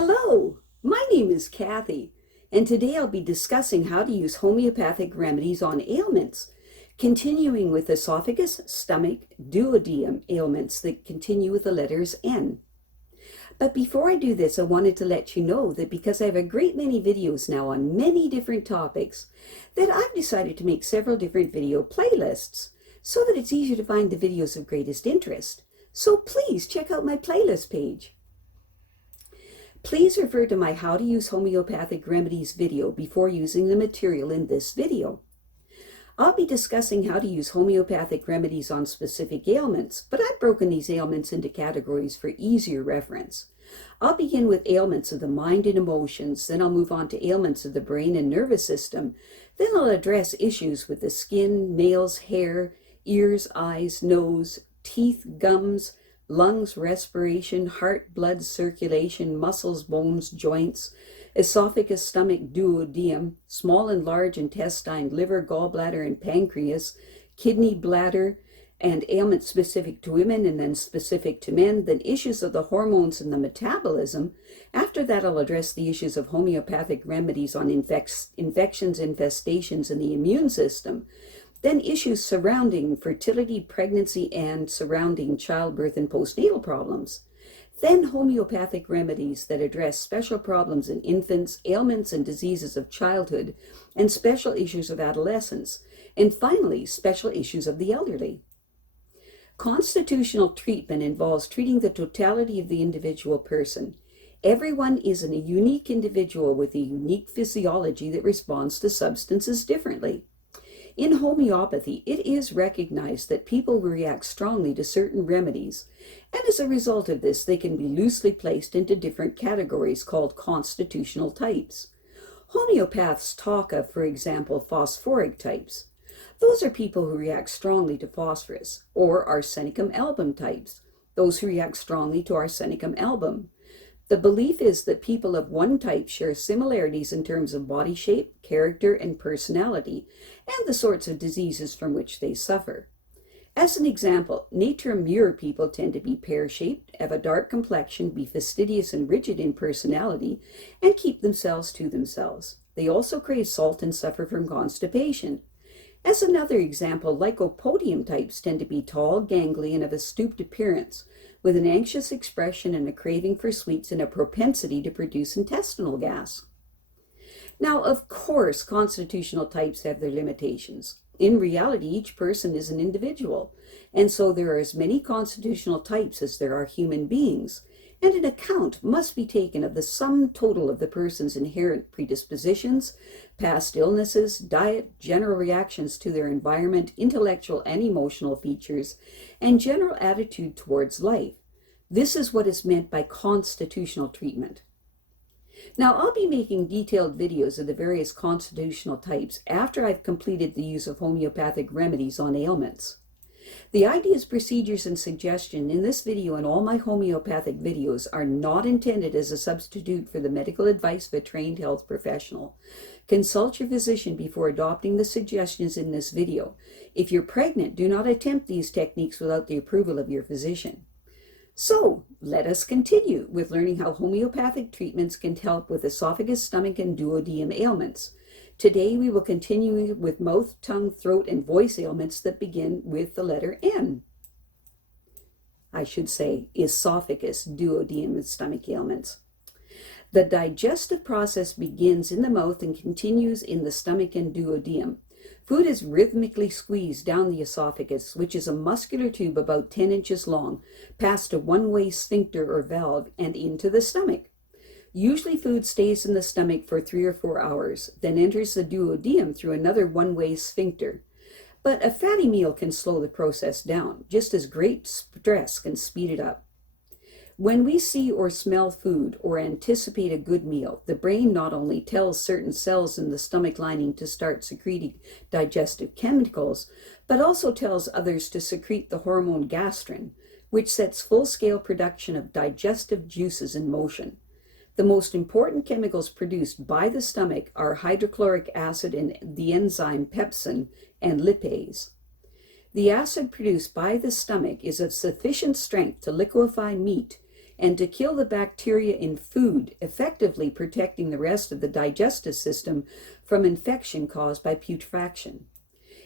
Hello, my name is Kathy, and today I'll be discussing how to use homeopathic remedies on ailments, continuing with esophagus, stomach, duodeum ailments that continue with the letters N. But before I do this, I wanted to let you know that because I have a great many videos now on many different topics, that I've decided to make several different video playlists so that it's easier to find the videos of greatest interest. So please check out my playlist page. Please refer to my How to Use Homeopathic Remedies video before using the material in this video. I'll be discussing how to use homeopathic remedies on specific ailments, but I've broken these ailments into categories for easier reference. I'll begin with ailments of the mind and emotions, then I'll move on to ailments of the brain and nervous system, then I'll address issues with the skin, nails, hair, ears, eyes, nose, teeth, gums, lungs, respiration, heart, blood circulation, muscles, bones, joints, esophagus, stomach, duodeum, small and large intestine, liver, gallbladder, and pancreas, kidney, bladder, and ailments specific to women and then specific to men, then issues of the hormones and the metabolism. After that, I'll address the issues of homeopathic remedies on infections, infestations, and the immune system. Then issues surrounding fertility, pregnancy, and surrounding childbirth and postnatal problems. Then homeopathic remedies that address special problems in infants, ailments and diseases of childhood, and special issues of adolescence. And finally, special issues of the elderly. Constitutional treatment involves treating the totality of the individual person. Everyone is a unique individual with a unique physiology that responds to substances differently. In homeopathy, it is recognized that people react strongly to certain remedies, and as a result of this, they can be loosely placed into different categories called constitutional types. Homeopaths talk of, for example, phosphoric types. Those are people who react strongly to phosphorus, or Arsenicum album types, those who react strongly to Arsenicum album. The belief is that people of one type share similarities in terms of body shape, character, and personality, and the sorts of diseases from which they suffer. As an example, natrum mur people tend to be pear-shaped, have a dark complexion, be fastidious and rigid in personality, and keep themselves to themselves. They also crave salt and suffer from constipation. As another example, lycopodium types tend to be tall, gangly, and of a stooped appearance, with an anxious expression and a craving for sweets and a propensity to produce intestinal gas. Now, of course, constitutional types have their limitations. In reality, each person is an individual, and so there are as many constitutional types as there are human beings, and an account must be taken of the sum total of the person's inherent predispositions, past illnesses, diet, general reactions to their environment, intellectual and emotional features, and general attitude towards life. This is what is meant by constitutional treatment. Now, I'll be making detailed videos of the various constitutional types after I've completed the use of homeopathic remedies on ailments. The ideas, procedures, and suggestions in this video and all my homeopathic videos are not intended as a substitute for the medical advice of a trained health professional. Consult your physician before adopting the suggestions in this video. If you're pregnant, do not attempt these techniques without the approval of your physician. So, let us continue with learning how homeopathic treatments can help with esophagus, stomach, and duodenum ailments. Today we will continue with mouth, tongue, throat, and voice ailments that begin with the letter N. I should say esophagus, duodenum, and stomach ailments. The digestive process begins in the mouth and continues in the stomach and duodenum. Food is rhythmically squeezed down the esophagus, which is a muscular tube about 10 inches long, past a one-way sphincter or valve, and into the stomach. Usually food stays in the stomach for 3 or 4 hours, then enters the duodenum through another one-way sphincter. But a fatty meal can slow the process down, just as great stress can speed it up. When we see or smell food or anticipate a good meal, the brain not only tells certain cells in the stomach lining to start secreting digestive chemicals, but also tells others to secrete the hormone gastrin, which sets full-scale production of digestive juices in motion. The most important chemicals produced by the stomach are hydrochloric acid and the enzyme pepsin and lipase. The acid produced by the stomach is of sufficient strength to liquefy meat and to kill the bacteria in food, effectively protecting the rest of the digestive system from infection caused by putrefaction.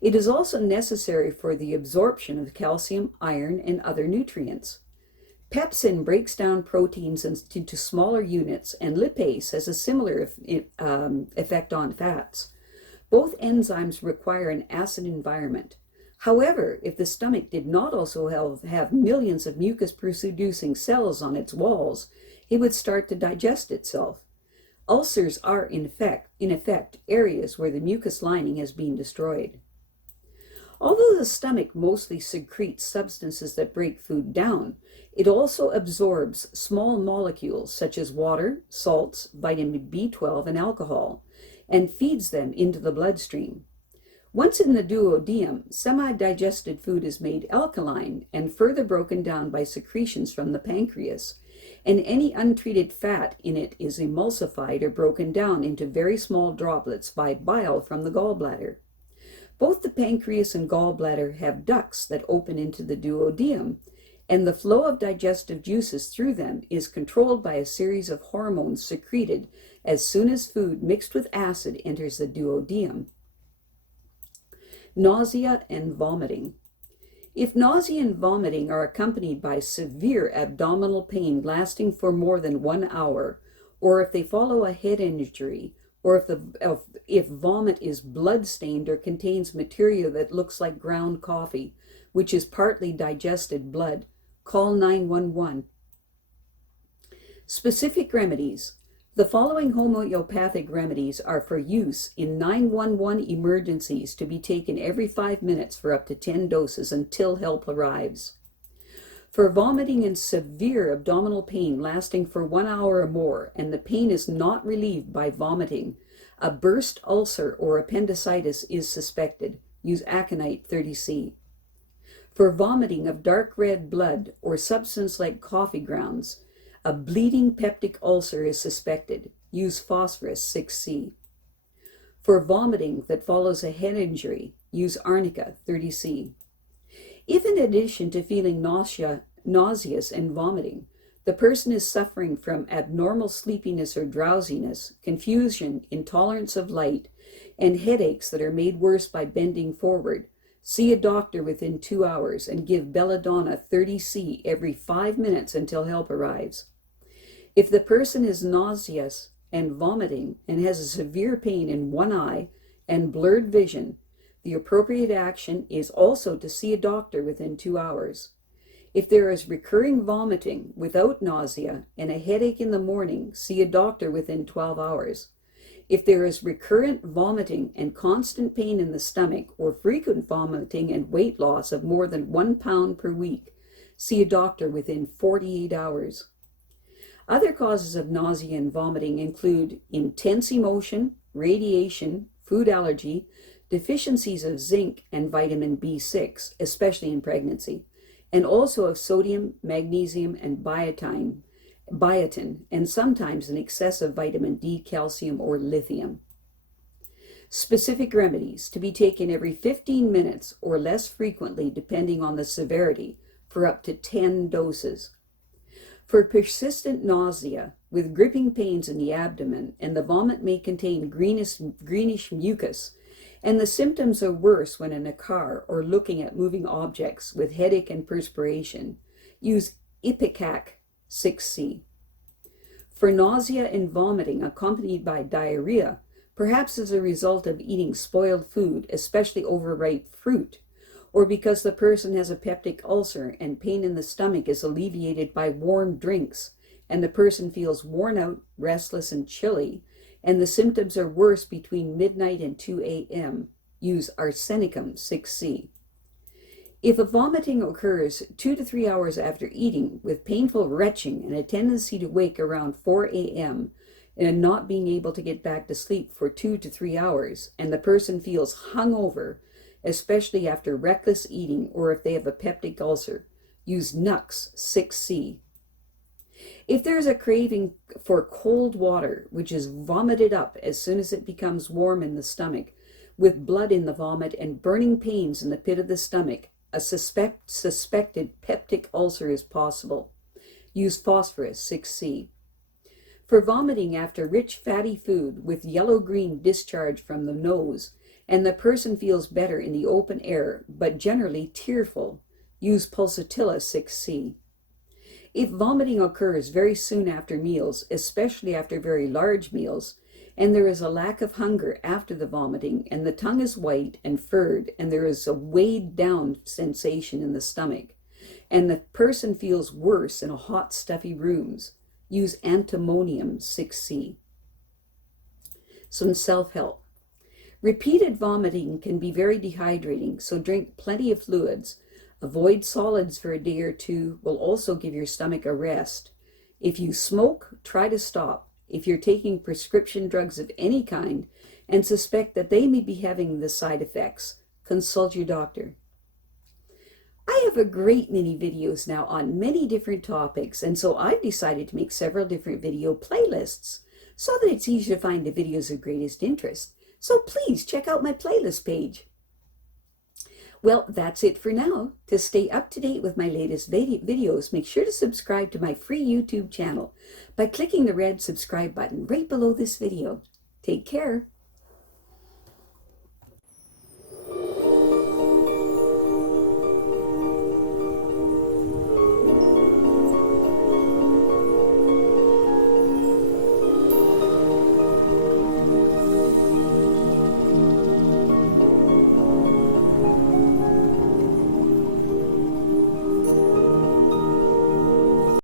It is also necessary for the absorption of calcium, iron, and other nutrients. Pepsin breaks down proteins into smaller units, and lipase has a similar effect on fats. Both enzymes require an acid environment. However, if the stomach did not also have millions of mucus-producing cells on its walls, it would start to digest itself. Ulcers are, in effect, areas where the mucus lining has been destroyed. Although the stomach mostly secretes substances that break food down, it also absorbs small molecules such as water, salts, vitamin B12, and alcohol, and feeds them into the bloodstream. Once in the duodenum, semi-digested food is made alkaline and further broken down by secretions from the pancreas, and any untreated fat in it is emulsified or broken down into very small droplets by bile from the gallbladder. Both the pancreas and gallbladder have ducts that open into the duodenum, and the flow of digestive juices through them is controlled by a series of hormones secreted as soon as food mixed with acid enters the duodenum. Nausea and vomiting. If nausea and vomiting are accompanied by severe abdominal pain lasting for more than 1 hour, or if they follow a head injury, or if vomit is blood-stained or contains material that looks like ground coffee, which is partly digested blood, call 911. Specific remedies. The following homeopathic remedies are for use in 911 emergencies to be taken every 5 minutes for up to 10 doses until help arrives. For vomiting and severe abdominal pain lasting for 1 hour or more, and the pain is not relieved by vomiting, a burst ulcer or appendicitis is suspected. Use Aconite 30C. For vomiting of dark red blood or substance like coffee grounds, a bleeding peptic ulcer is suspected. Use Phosphorus 6C. For vomiting that follows a head injury, use Arnica 30C. If in addition to feeling nauseous and vomiting, the person is suffering from abnormal sleepiness or drowsiness, confusion, intolerance of light, and headaches that are made worse by bending forward, see a doctor within 2 hours and give Belladonna 30C every 5 minutes until help arrives. If the person is nauseous and vomiting and has a severe pain in one eye and blurred vision, the appropriate action is also to see a doctor within 2 hours. If there is recurring vomiting without nausea and a headache in the morning, see a doctor within 12 hours. If there is recurrent vomiting and constant pain in the stomach, or frequent vomiting and weight loss of more than 1 pound per week, see a doctor within 48 hours. Other causes of nausea and vomiting include intense emotion, radiation, food allergy, deficiencies of zinc and vitamin B6, especially in pregnancy, and also of sodium, magnesium, and biotin, and sometimes an excess of vitamin D, calcium, or lithium. Specific remedies to be taken every 15 minutes or less frequently depending on the severity for up to 10 doses. For persistent nausea with gripping pains in the abdomen, and the vomit may contain greenish mucus, and the symptoms are worse when in a car or looking at moving objects with headache and perspiration, use Ipecac 6C. For nausea and vomiting accompanied by diarrhea, perhaps as a result of eating spoiled food, especially overripe fruit, or because the person has a peptic ulcer and pain in the stomach is alleviated by warm drinks, and the person feels worn out, restless, and chilly, and the symptoms are worse between midnight and 2 a.m., use Arsenicum 6C. If a vomiting occurs 2 to 3 hours after eating, with painful retching and a tendency to wake around 4 a.m., and not being able to get back to sleep for 2 to 3 hours, and the person feels hungover, especially after reckless eating or if they have a peptic ulcer, use Nux 6C. If there is a craving for cold water, which is vomited up as soon as it becomes warm in the stomach, with blood in the vomit and burning pains in the pit of the stomach, a suspected peptic ulcer is possible. use Phosphorus 6C. For vomiting after rich fatty food with yellow-green discharge from the nose, and the person feels better in the open air, but generally tearful, use Pulsatilla 6C. If vomiting occurs very soon after meals, especially after very large meals, and there is a lack of hunger after the vomiting, and the tongue is white and furred, and there is a weighed down sensation in the stomach, and the person feels worse in a hot, stuffy rooms, use Antimonium 6C. Some self-help. Repeated vomiting can be very dehydrating, so drink plenty of fluids. Avoid solids for a day or two will also give your stomach a rest. If you smoke, try to stop. If you're taking prescription drugs of any kind and suspect that they may be having the side effects, consult your doctor. I have a great many videos now on many different topics, and so I've decided to make several different video playlists so that it's easy to find the videos of greatest interest. So please check out my playlist page. Well, that's it for now. To stay up to date with my latest videos, make sure to subscribe to my free YouTube channel by clicking the red subscribe button right below this video. Take care.